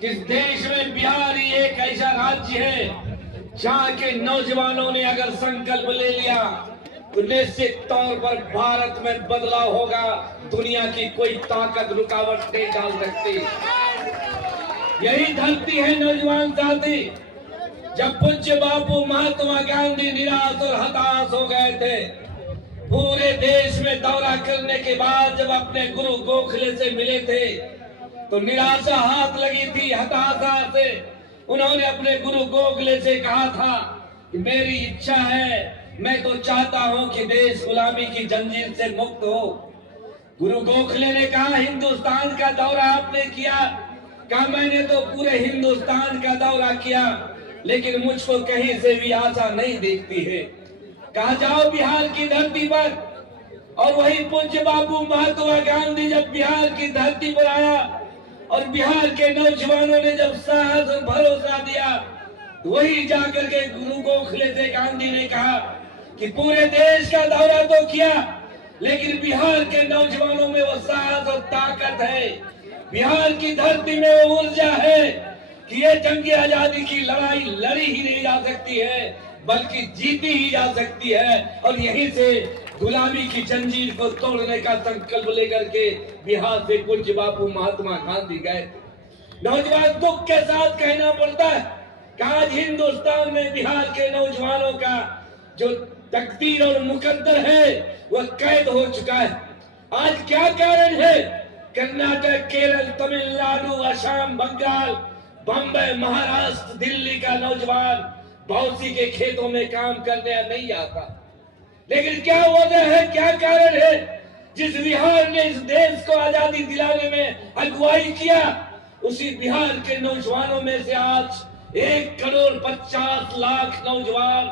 जिस देश में बिहार ही एक ऐसा राज्य है जहाँ के नौजवानों ने अगर संकल्प ले लिया तो निश्चित तौर पर भारत में बदलाव होगा। दुनिया की कोई ताकत रुकावट नहीं डाल सकती। यही धरती है नौजवान साथी। जब पूज्य बापू महात्मा गांधी निराश और हताश हो गए थे, पूरे देश में दौरा करने के बाद जब अपने गुरु गोखले से मिले थे तो निराशा हाथ लगी थी, हताशा से उन्होंने अपने गुरु गोखले से कहा था कि मेरी इच्छा है, मैं तो चाहता हूं कि देश गुलामी की जंजीर से मुक्त हो। गुरु गोखले ने कहा हिंदुस्तान का दौरा आपने किया? कहा मैंने तो पूरे हिंदुस्तान का दौरा किया, लेकिन मुझको कहीं से भी आशा नहीं दिखती है। कहा जाओ बिहार की धरती पर। और वही पूज्य बापू महात्मा गांधी जब बिहार की धरती पर आया और बिहार के नौजवानों ने जब साहस और भरोसा दिया, वही जाकर के गुरु गोखले से गांधी ने कहा कि पूरे देश का दौरा तो किया, लेकिन बिहार के नौजवानों में वो साहस और ताकत है, बिहार की धरती में वो ऊर्जा है कि ये जंग आजादी की लड़ाई लड़ी ही नहीं जा सकती है, बल्कि जीती ही जा सकती है। और यहीं से गुलामी की जंजीर को तोड़ने का संकल्प लेकर के बिहार से पूज्य बापू महात्मा गांधी गए। नौजवान दुख के साथ कहना पड़ता है कि आज हिंदुस्तान में बिहार के नौजवानों का जो तकदीर और मुकद्दर है वह कैद हो चुका है। आज क्या कारण है? कर्नाटक, केरल, तमिलनाडु, असम, बंगाल, बम्बई, महाराष्ट्र, दिल्ली का नौजवान भौसी के खेतों में काम करने नहीं आता। लेकिन क्या वजह है, क्या कारण है? जिस बिहार ने इस देश को आजादी दिलाने में अगुवाई किया, उसी बिहार के नौजवानों में से आज 1,50,00,000 नौजवान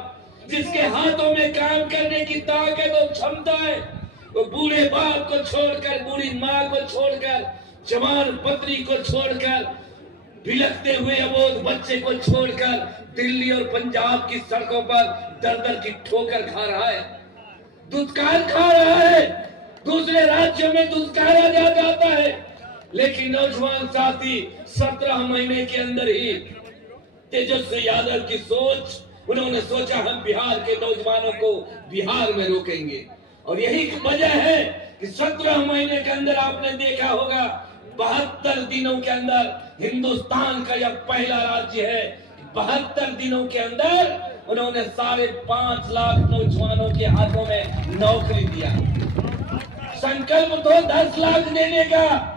जिसके हाथों में काम करने की ताकत और क्षमता है, वो बूढ़े बाप को छोड़कर, बूढ़ी माँ को छोड़कर, जवान पत्नी को छोड़कर, बिलखते हुए अबोध बच्चे को छोड़कर दिल्ली और पंजाब की सड़कों पर दर दर की ठोकर खा रहा है, दुत्कार खा रहा है, दूसरे राज्यों में दुत्कारा जाता है। लेकिन नौजवान साथी 17 महीने के अंदर ही तेजस्वी यादव की सोच, उन्होंने सोचा हम बिहार के नौजवानों को बिहार में रोकेंगे। और यही वजह है कि 17 महीने के अंदर आपने देखा होगा 72 दिनों के अंदर हिंदुस्तान का यह पहला राज्य है, 72 दिनों के अंदर उन्होंने 5.5 लाख नौजवानों के हाथों में नौकरी दिया। संकल्प तो 10 लाख देने का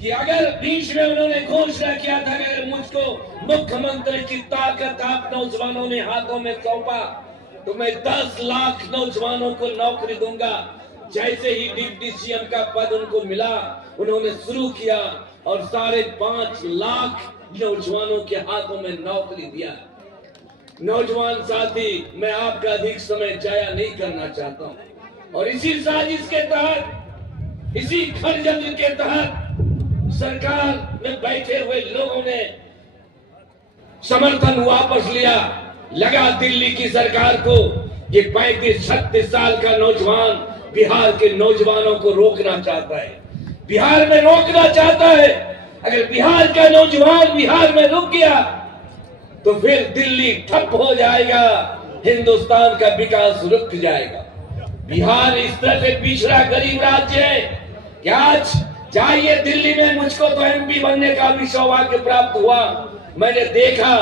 कि अगर बीच में उन्होंने घोषणा किया था अगर मुझको मुख्यमंत्री की ताकत आप नौजवानों ने हाथों में सौंपा तो मैं 10 लाख नौजवानों को नौकरी दूंगा। जैसे ही डिप्टी सीएम का पद उनको मिला, उन्होंने शुरू किया और 5.5 लाख नौजवानों के हाथों में नौकरी दिया। नौजवान साथी, मैं आपका अधिक समय जाया नहीं करना चाहता हूं और इसी साजिश के तहत, इसी षड्यंत्र के तहत सरकार में बैठे हुए लोगों ने समर्थन वापस लिया। लगा दिल्ली की सरकार को ये 35-36 साल का नौजवान बिहार के नौजवानों को रोकना चाहता है, बिहार में रोकना चाहता है। अगर बिहार का नौजवान बिहार में रुक गया तो फिर दिल्ली ठप हो जाएगा, हिंदुस्तान का विकास रुक जाएगा। बिहार इस तरह से पिछड़ा गरीब राज्य है कि आज जाइए दिल्ली में, मुझको तो एमपी बनने का भी सौभाग्य प्राप्त हुआ। मैंने देखा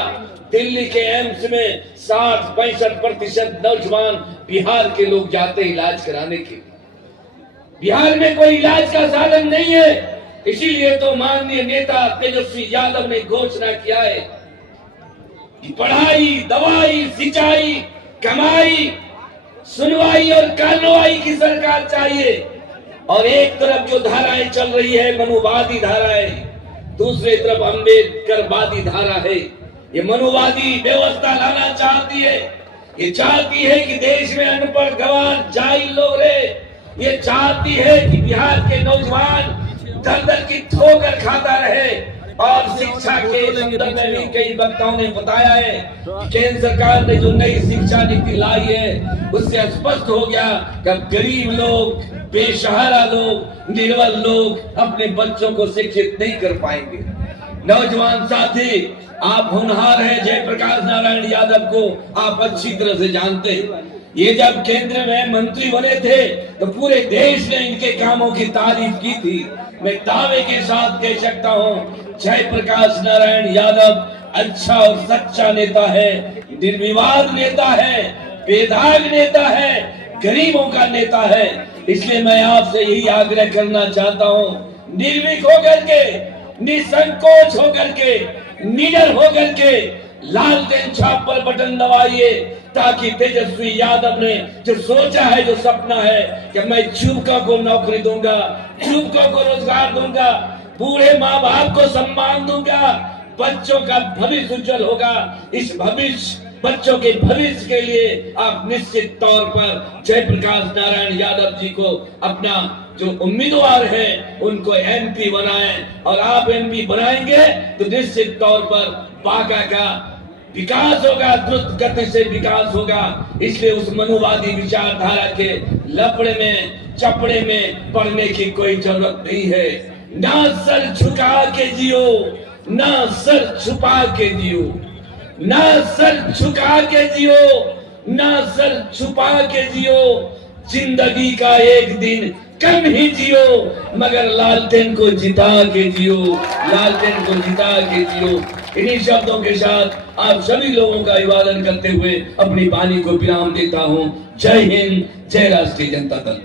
दिल्ली के एम्स में 60-65% नौजवान बिहार के लोग जाते हैं इलाज कराने के लिए। बिहार में कोई इलाज का साधन नहीं है, इसीलिए तो माननीय नेता तेजस्वी यादव ने घोषणा किया है कि पढ़ाई, दवाई, सिंचाई, कमाई, सुनवाई और कार्रवाई की सरकार चाहिए। और एक तरफ जो धाराएं चल रही है मनुवादी धाराएं, दूसरी तरफ अम्बेडकरवादी धारा है। ये मनुवादी व्यवस्था लाना चाहती है, ये चाहती है कि देश में अनपढ़ गंवार जाहिल लोग रहे, ये चाहती है कि बिहार के नौजवान दर दर की ठोकर खाता रहे। और शिक्षा के संदर्भ में भी कई वक्ताओं ने बताया है कि केंद्र सरकार ने जो नई शिक्षा नीति लाई है उससे स्पष्ट हो गया कि अब गरीब लोग, बेसहारा लोग, निर्बल लोग अपने बच्चों को शिक्षित नहीं कर पाएंगे। नौजवान साथी, आप होनहार हैं, जयप्रकाश नारायण यादव को आप अच्छी तरह से जानते हैं। ये जब केंद्र में मंत्री बने थे तो पूरे देश ने इनके कामों की तारीफ की थी। मैं दावे के साथ कह सकता हूँ, जयप्रकाश नारायण यादव अच्छा और सच्चा नेता है, निर्विवाद नेता है, बेदाग नेता है, गरीबों का नेता है। इसलिए मैं आपसे यही आग्रह करना चाहता हूँ, निर्भीक होकर के, निसंकोच होकर के, निडर होकर के लालटेन छाप पर बटन दबाइए, ताकि तेजस्वी यादव ने जो सोचा है, जो सपना है कि मैं युवकों को नौकरी दूंगा, युवकों को रोजगार दूंगा, बूढ़े माँ बाप को सम्मान दूंगा, बच्चों का भविष्य उज्जवल होगा, इस भविष्य बच्चों के भविष्य के लिए आप निश्चित तौर पर जयप्रकाश नारायण यादव जी को अपना जो उम्मीदवार है उनको एमपी बनाएं। और आप एमपी बनाएंगे तो निश्चित तौर पर बांका का विकास होगा, द्रुत गति से विकास होगा। इसलिए उस मनुवादी विचारधारा के लफड़े में, चपड़े में पड़ने की कोई जरूरत नहीं है। ना सर झुका के जियो, ना सर छुपा के जियो, ना सर झुका के जियो, ना सर छुपा के जियो, जिंदगी का एक दिन कम ही जियो, मगर लालटेन को जिता के जियो, लालटेन को जिता के जियो। इन्हीं शब्दों के साथ आप सभी लोगों का अभिवादन करते हुए अपनी वाणी को विराम देता हूँ। जय हिंद, जय राष्ट्रीय जनता दल।